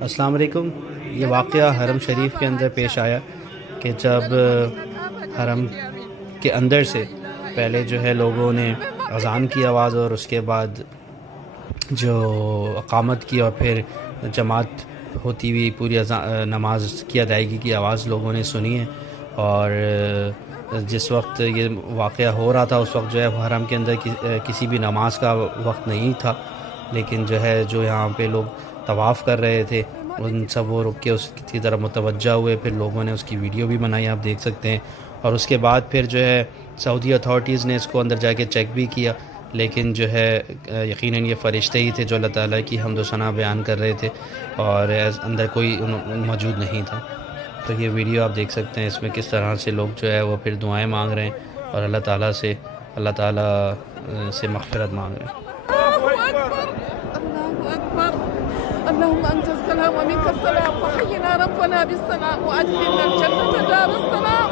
السلام علیکم۔ یہ واقعہ حرم شریف کے اندر پیش آیا کہ جب حرم کے اندر سے پہلے جو ہے لوگوں نے اذان کی آواز اور اس کے بعد جو اقامت کی اور پھر جماعت ہوتی ہوئی پوری نماز کی ادائیگی کی آواز لوگوں نے سنی ہے، اور جس وقت یہ واقعہ ہو رہا تھا اس وقت جو ہے حرم کے اندر کسی بھی نماز کا وقت نہیں تھا، لیکن جو ہے جو یہاں پہ لوگ طواف کر رہے تھے ان سب وہ رک کے اس کی طرف متوجہ ہوئے، پھر لوگوں نے اس کی ویڈیو بھی بنائی، آپ دیکھ سکتے ہیں، اور اس کے بعد پھر جو ہے سعودی اتھارٹیز نے اس کو اندر جا کے چیک بھی کیا، لیکن جو ہے یقیناً یہ فرشتے ہی تھے جو اللہ تعالیٰ کی حمد و ثنا بیان کر رہے تھے، اور اندر کوئی موجود نہیں تھا۔ تو یہ ویڈیو آپ دیکھ سکتے ہیں، اس میں کس طرح سے لوگ جو ہے وہ پھر دعائیں مانگ رہے ہیں اور اللہ تعالیٰ سے مغفرت مانگ رہے ہیں۔ اللهم أنت السلام ومنك السلام، فحينا ربنا بالسلام وأدخلنا الجنة دار السلام،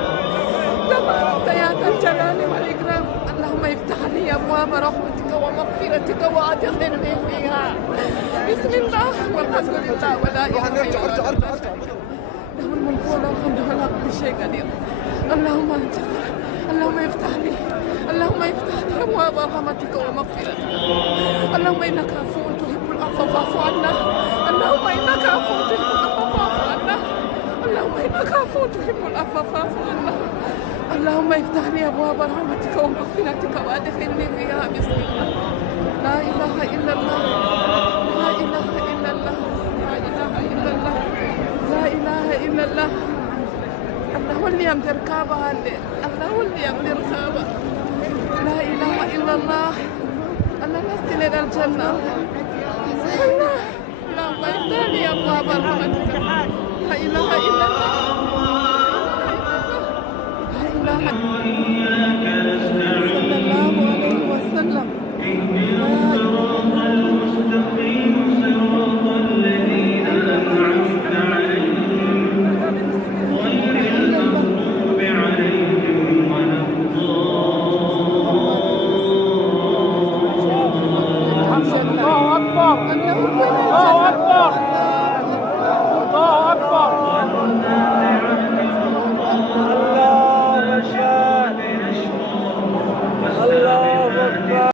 تبارك يا ذا الجلال والإكرام. اللهم افتح لي أبواب رحمتك ومغفرتك وأدخلني فيها. بسم الله والحمد لله ولا إله إلا الله، له الملك وله الحمد ولا كل شيء قدير. اللهم أنت اللهم افتح لي، اللهم افتح لي أبواب رحمتك ومغفرتك. اللهم إنك عفو تحب العفو فاعف عنا. اللهم إنك عفو تحب العفو فاعف عنا. اللهم إنك عفو تحب العفو فاعف عنا. اللهم افتح لي أبواب رحمتك ومغفرتك وأدخلني فيها. بسم الله، لا إله إلا الله، لا إله إلا الله، لا إله إلا الله، لا إله إلا الله. الله هو اللي يمدر كعبة، الله هو اللي يمدر كعبة. لا إله إلا الله. الله نستل إلى الجنة. الله اللهم افتح لي أبواب رحمتك. لا إله إلا الله، لا إله إلا الله. صلى الله عليه وسلم.